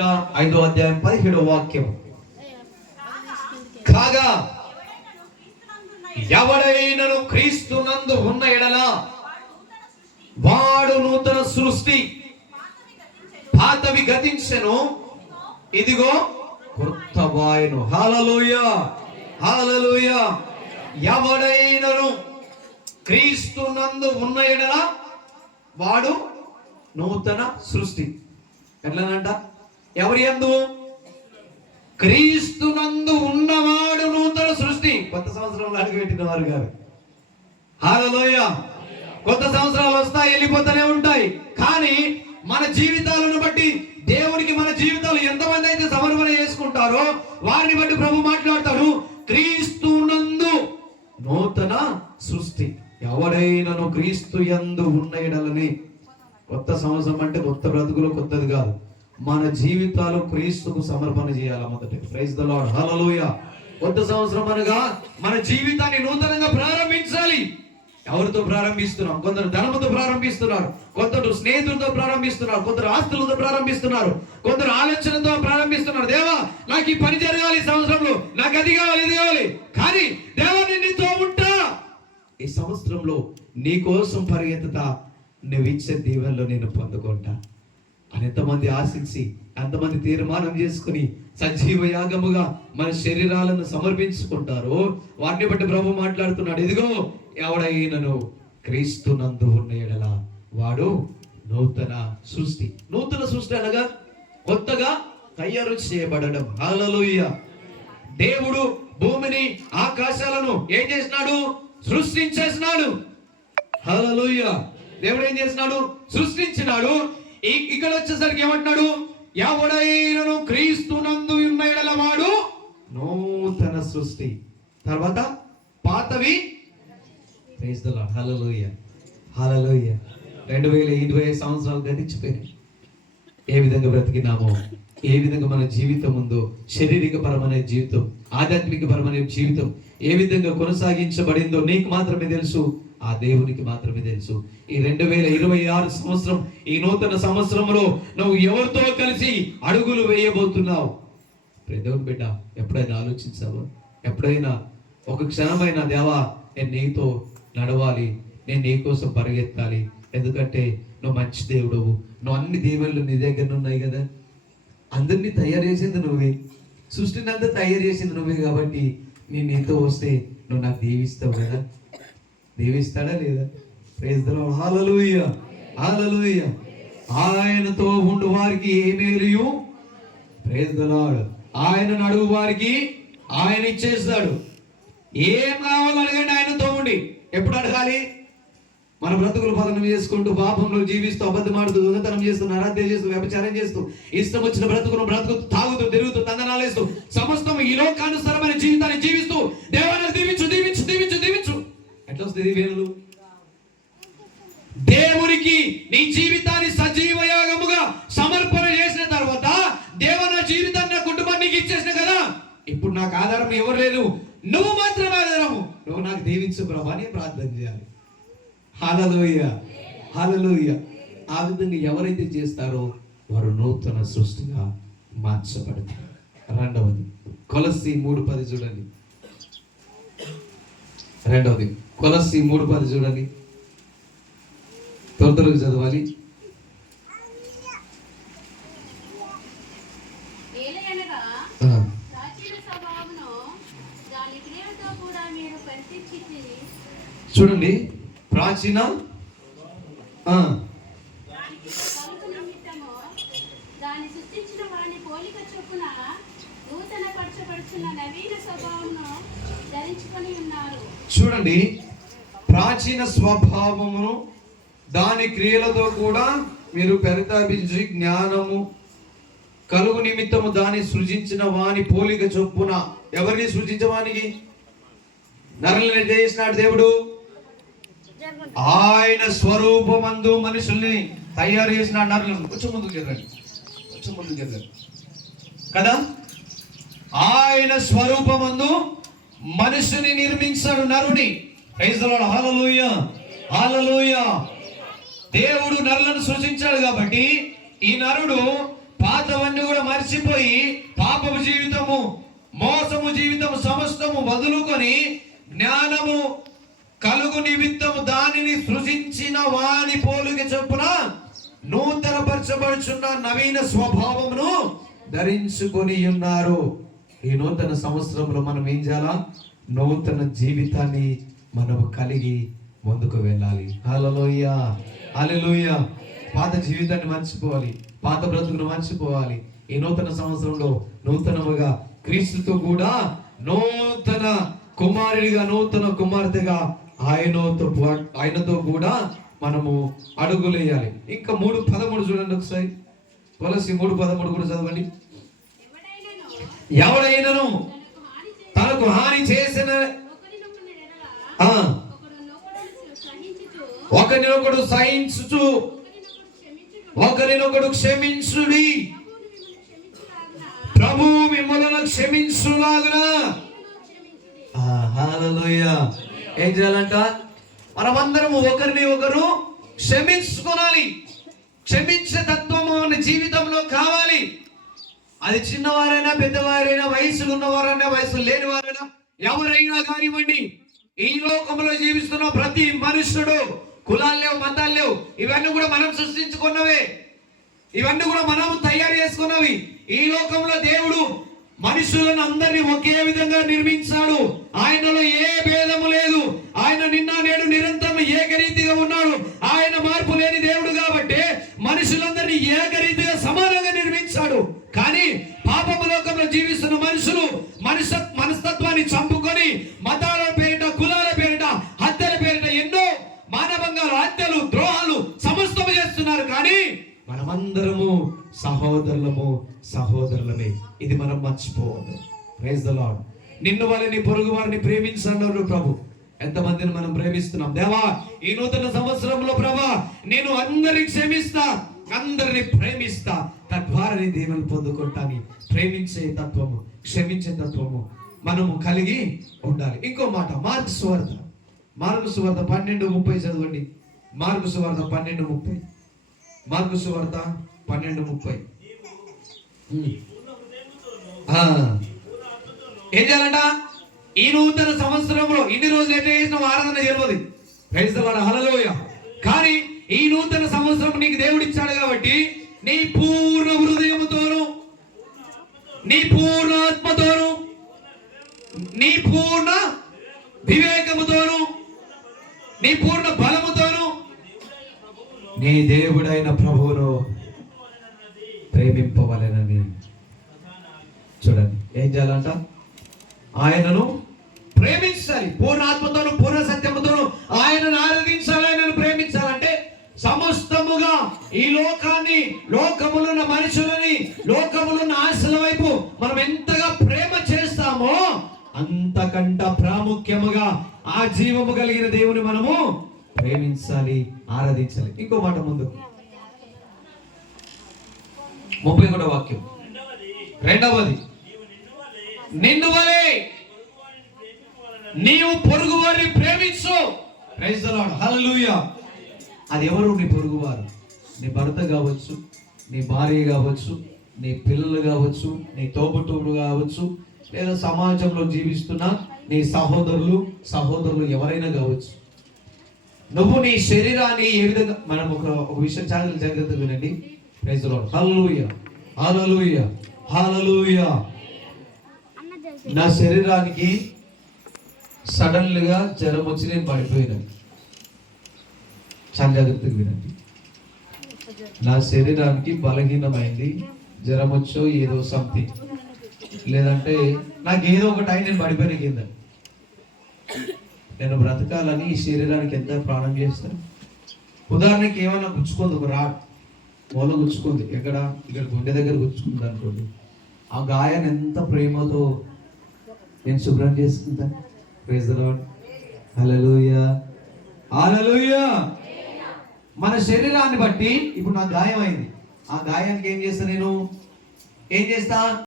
5వ అధ్యాయం 17వ వాక్యం. కాగా ఎవడైనను క్రీస్తునందు ఉన్న ఎడల వాడు నూతన సృష్టి, పాతవి గతించెను, ఇదిగో క్రొత్తవాయెను. హల్లెలూయా, హల్లెలూయా. ఎవడైనను క్రీస్తునందు ఉన్న ఎడల వాడు నూతన సృష్టి. ఎట్లనంట? ఎవరి యందు? క్రీస్తునందు ఉన్నవాడు నూతన సృష్టి. కొత్త సంవత్సరంలో అడుగుపెట్టిన వారు గారు. హల్లెలూయా. కొత్త సంవత్సరాలు వస్తాయి, వెళ్ళిపోతూనే ఉంటాయి. కానీ మన జీవితాలను బట్టి దేవునికి మన జీవితాలు ఎంతమంది అయితే సమర్పణ చేసుకుంటారో వారిని బట్టి ప్రభు మాట్లాడతాడు. క్రీస్తునందు నూతన సృష్టి. ఎవడైనను క్రీస్తు యందు ఉన్న ఎడలని. కొత్త సంవత్సరం అంటే కొత్త బ్రతుకులు కొత్తది కాదు, మన జీవితాలు క్రీస్తుకు సమర్పణ చేయాలి మొదట. ప్రైజ్ ద లార్డ్, హల్లెలూయా. కొత్త సంవత్సరం అనగా మన జీవితాన్ని నూతనంగా ప్రారంభించాలి. ఎవరితో ప్రారంభిస్తున్నాం? కొందరు ధనముతో ప్రారంభిస్తున్నారు, కొందరు స్నేహితులతో ప్రారంభిస్తున్నారు, కొందరు ఆస్తులతో ప్రారంభిస్తున్నారు, కొందరు ఆలోచనతో ప్రారంభిస్తున్నారు. దేవా, నాకు ఈ పని జరగాలి, సంవత్సరంలో నాకు అది కావాలి, ఇది కావాలి. కానీ దేవా, నేను నీతో ఉంటా, ఈ సంవత్సరంలో నీ కోసం పరిగెత్తుతా, నువ్వు ఇచ్చే దీవెనలో నేను పొందుకుంటా అని ఎంతమంది ఆశించి, ఎంతమంది తీర్మానం చేసుకుని సజీవ యాగముగా మన శరీరాలను సమర్పించుకుంటారో వాటిని బట్టి ప్రభు మాట్లాడుతున్నాడు. ఇదిగో ఎవడైనను క్రీస్తునందు ఉన్న ఎడల వాడు నూతన సృష్టి. నూతన సృష్టి అనగా కొత్తగా తయారు చేయబడడం. హల్లెలూయా. దేవుడు భూమిని ఆకాశాలను ఏం చేసినాడు? సృష్టించేసినాడు. హల్లెలూయా. దేవుడు ఏం చేసినాడు? సృష్టించినాడు. ఇక్కడ వచ్చేసరికి ఏమంటున్నాడు? ఎవడైనను క్రీస్తునందు ఉన్న ఎడల వాడు నూతన సృష్టి. తర్వాత పాతవి. ప్రైజ్ ది లార్డ్, హల్లెలూయా, హల్లెలూయా. 2020 సంవత్సరాలు గతించిపోయినాయి. ఏ విధంగా బ్రతికినామో, ఏ విధంగా మన జీవితం ఉందో, శారీరక పరమైన జీవితం, ఆధ్యాత్మిక పరమైన జీవితం ఏ విధంగా కొనసాగించబడిందో నీకు మాత్రమే తెలుసు, ఆ దేవునికి మాత్రమే తెలుసు. ఈ 2026 సంవత్సరం, ఈ నూతన సంవత్సరంలో నువ్వు ఎవరితో కలిసి అడుగులు వేయబోతున్నావు? దేవుని బిడ్డ, ఎప్పుడైనా ఆలోచించావా? ఎప్పుడైనా ఒక క్షణమైనా దేవా, నేను నీతో నడవాలి, నేను నీ కోసం పరిగెత్తాలి, ఎందుకంటే నువ్వు మంచి దేవుడవు, నువ్వు అన్ని దేవుళ్ళు నీ దగ్గర ఉన్నాయి కదా, అందరినీ తయారు చేసింది నువ్వే, సృష్టిని అంతా తయారు చేసింది నువ్వే, కాబట్టి నేను నీతో వస్తే నువ్వు నాకు దీవిస్తావు కదా. దీవిస్తాడా లేదా? Praise the Lord, hallelujah, hallelujah. ఆయనతో ఉండు వారికి ఏ మేలు. Praise the Lord. ఆయనను అడుగు వారికి ఆయన ఇచ్చేస్తాడు. ఏం కావాలో అడగండి ఆయనతో ఉండి. ఎప్పుడు అడగాలి? మన బ్రతుకులు పతనం చేసుకుంటూ, పాపంలో జీవిస్తూ, అబద్ధమాడుతూ, దొంగతనం చేస్తూ, నరహత్య చేస్తూ, వ్యభిచారం చేస్తూ, ఇష్టం వచ్చిన బ్రతుకును బ్రతుకుతూ, తాగుతూ, తిరుగుతూ, తందనాలేస్తూ, సమస్తం ఈ లోకానుసారమైన జీవితాన్ని జీవిస్తూ దేవానికి దీవించు, దీవించు, దీవించు, దీవించు. ఎట్లా వస్తుంది వేలు? దేవునికి నీ జీవితాన్ని సజీవ యాగముగా సమర్పణ చేసిన తర్వాత, దేవ నా జీవితాన్ని, నా కుటుంబాన్ని నీకు ఇచ్చేసిన కదా, ఇప్పుడు నాకు ఆధారం ఎవరు లేదు, నువ్వు మాత్రమే ఆధారము, నువ్వు నాకు దీవించు ప్రభా అని ప్రార్థన చేయాలి. హల్లెలూయా, హల్లెలూయా. ఆ విధంగా ఎవరైతే చేస్తారో వారు నూతన సృష్టిగా మార్చబడతారు. రెండవది కొలస్సీ 3:10 చూడండి. రెండవది కొలస్సీ 3:10 చూడండి. త్వరగా చదవాలి. చూడండి, ప్రాచీన చూడండి, ప్రాచీన స్వభావమును దాని క్రియలతో కూడా మీరు పరితాపించి జ్ఞానము కలుగు నిమిత్తము దాన్ని సృజించిన వాని పోలిక చొప్పున. ఎవరిని సృజించవానికి? నరులని చేసినాడు దేవుడు. ఆయన స్వరూపమందు మనుషుల్ని తయారు చేసిన నరులను. కొంచెం ముందుకు జరగండి, కొంచెం ముందుకు జరగండి కదా. ఆయన స్వరూపమందు మనుషుని నిర్మించాడు, నరుని. ప్రైజ్ ది లార్డ్, హల్లెలూయా, హల్లెలూయా. దేవుడు నరులను సృజించాడు కాబట్టి ఈ నరుడు పాతవన్నీ కూడా మర్చిపోయి పాపము జీవితము, మోసము జీవితము సమస్తము వదులుకొని జ్ఞానము కలుగు నిమిత్తము దానిని సృజించిన వాని పోలిక చొప్పున నూతనపరచబడుచున్న నవీన స్వభావమును ధరించుకొని ఉన్నారు. ఈ నూతన సంవత్సరంలో మనం ఏం చేయాలా? నూతన జీవితాన్ని మనం కలిగి ముందుకు వెళ్ళాలి. హల్లెలూయా, హల్లెలూయా. పాత జీవితాన్ని మర్చిపోవాలి, పాత బ్రతుకును మర్చిపోవాలి. ఈ నూతన సంవత్సరంలో నూతనముగా క్రీస్తుతో కూడా నూతన కుమారుడిగా, నూతన కుమార్తెగా ఆయనతో కూడా మనము అడుగులేయాలి. ఇంకా 3:13 చూడండి ఒకసారి. తులసి 3:13 కూడా చదవండి. ఎవడైనను తనకు హాని చేసిన ఒకరినొకడు సహించుచు ఒకరినొకడు క్షమించుడి, ప్రభు మిమ్మల్ని క్షమించులాగున. హల్లెలూయా. ఏం చేయాలంట? మనమందరము ఒకరిని ఒకరు క్షమించుకోవాలి. క్షమించే తత్వము మన జీవితంలో కావాలి. అది చిన్నవారైనా పెద్దవారైనా, వయసులో ఉన్నవారైనా వయసు లేని వారైనా, ఎవరైనా కానివ్వండి. ఈ లోకంలో జీవిస్తున్న ప్రతి మనుషుడు, కులాలు లేవు, మతాలు లేవు, ఇవన్నీ కూడా మనం సృష్టించుకున్నవే, ఇవన్నీ కూడా మనం తయారు చేసుకున్నవి. ఈ లోకంలో దేవుడు మనుషులను అందరినీ ఒకే విధంగా నిర్మించాడు. ఆయనలో ఏ భేదము లేదు. ఆయన నిన్న నేడు నిరంతరం ఏకరీతిగా ఉన్నాడు. ఆయన మార్పు లేని దేవుడు కాబట్టి మనుషులందరినీ ఏకరీతిగా సమానంగా నిర్మించాడు. కానీ పాపము లోకంలో జీవిస్తున్న మనుషులు మనస్తత్వాన్ని చంపుకొని మతాల పేరిట, కులాల పేరిట, హత్యల పేరిట ఎన్నో మానభంగాలు, హత్యలు, ద్రోహాలు సమస్తము చేస్తున్నారు. కానీ మనమందరము సహోదరులమే. ఇది మనం మర్చిపోవద్దు. Praise the Lord. నిన్ను వలె నీ పొరుగు వారిని ప్రేమించన్నారు ప్రభు. ఎంతమందిని మనం ప్రేమిస్తున్నాం? దేవా, ఈ నూతన సంవత్సరంలో ప్రభా నేను అందరిని క్షమిస్తా, అందరిని ప్రేమిస్తా, తద్వారా నీ దేవుని పొందుకుంటాని ప్రేమించే తత్వము, క్షమించే తత్వము మనము కలిగి ఉండాలి. ఇంకో మాట, మార్కు సువార్త 12:30 చదవండి. మార్కు సువార్త 12:30. మార్కు సువార్త 12:30. ఏం చేయాలంట? ఈ నూతన సంవత్సరంలో ఇన్ని రోజులు ఎట్లా చేసిన ఆరాధన తెలియదు. ప్రైజ్ ది లార్డ్, హల్లెలూయా. కానీ ఈ నూతన సంవత్సరం నీకు దేవుడు ఇచ్చాడు కాబట్టి నీ పూర్ణ హృదయముతోను, నీ పూర్ణ ఆత్మతోను, నీ పూర్ణ వివేకముతోను, నీ పూర్ణ బలముతోను నీ దేవుడైన ప్రభువును ప్రేమింపవలెనని. చూడండి, ఏం చేయాలంట? ఆయనను ప్రేమించాలి. పూర్ణ ఆత్మతోను, పూర్ణ సత్యముతోను ఆయనను ఆరాధించాలి. ఆయనను ప్రేమించాలంటే సమస్తముగా ఈ లోకాన్ని, లోకములున్న మనుషులని, లోకములున్న ఆశల వైపు మనం ఎంతగా ప్రేమ చేస్తామో అంతకంట ప్రాముఖ్యముగా ఆ జీవము కలిగిన దేవుని మనము ప్రేమించాలి, ఆరాధించాలి. ఇంకో మాట ముందు 31వ వాక్యం. రెండవది, నిన్ను వలె నీవు పొరుగు వారిని ప్రేమించు. ప్రైజ్ ది లార్డ్, హల్లెలూయా. అది ఎవరు? నీ పొరుగువారు. నీ భర్త కావచ్చు, నీ భార్య కావచ్చు, నీ పిల్లలు కావచ్చు, నీ తోబుట్టువులు కావచ్చు, లేదా సమాజంలో జీవిస్తున్న నీ సహోదరులు ఎవరైనా కావచ్చు. నువ్వు నీ శరీరాన్ని ఏ విధంగా, మనం ఒక విషయం చాలా జాగ్రత్తగా వినండి. ప్రైజ్ ది లార్డ్, హల్లెలూయా, హల్లెలూయా, హల్లెలూయా. నా శరీరానికి సడన్గా జ్వరం వచ్చి నేను పడిపోయినాను. చాలా జాగ్రత్తగా వినండి. నా శరీరానికి బలహీనమైంది, జ్వరం వచ్చో ఏదో సంథింగ్, లేదంటే నాకు ఏదో ఒక టైం నేను పడిపోయిన కింద. నేను బ్రతకాలని ఈ శరీరానికి ఎంత ప్రాణం చేస్తాను. ఉదాహరణకి ఏమైనా గుచ్చుకుంది, ఒక మూల గుచ్చుకుంది, ఇక్కడ గుండె దగ్గర గుచ్చుకుంది అనుకోండి. ఆ గాయాన్ని ఎంత ప్రేమతో నేను శుభ్రం చేసుకుంటాను. ప్రైజ్ ది లార్డ్, హల్లెలూయా, హల్లెలూయా. మన శరీరాన్ని బట్టి ఇప్పుడు నాకు గాయం అయింది. ఆ గాయానికి ఏం చేస్తా?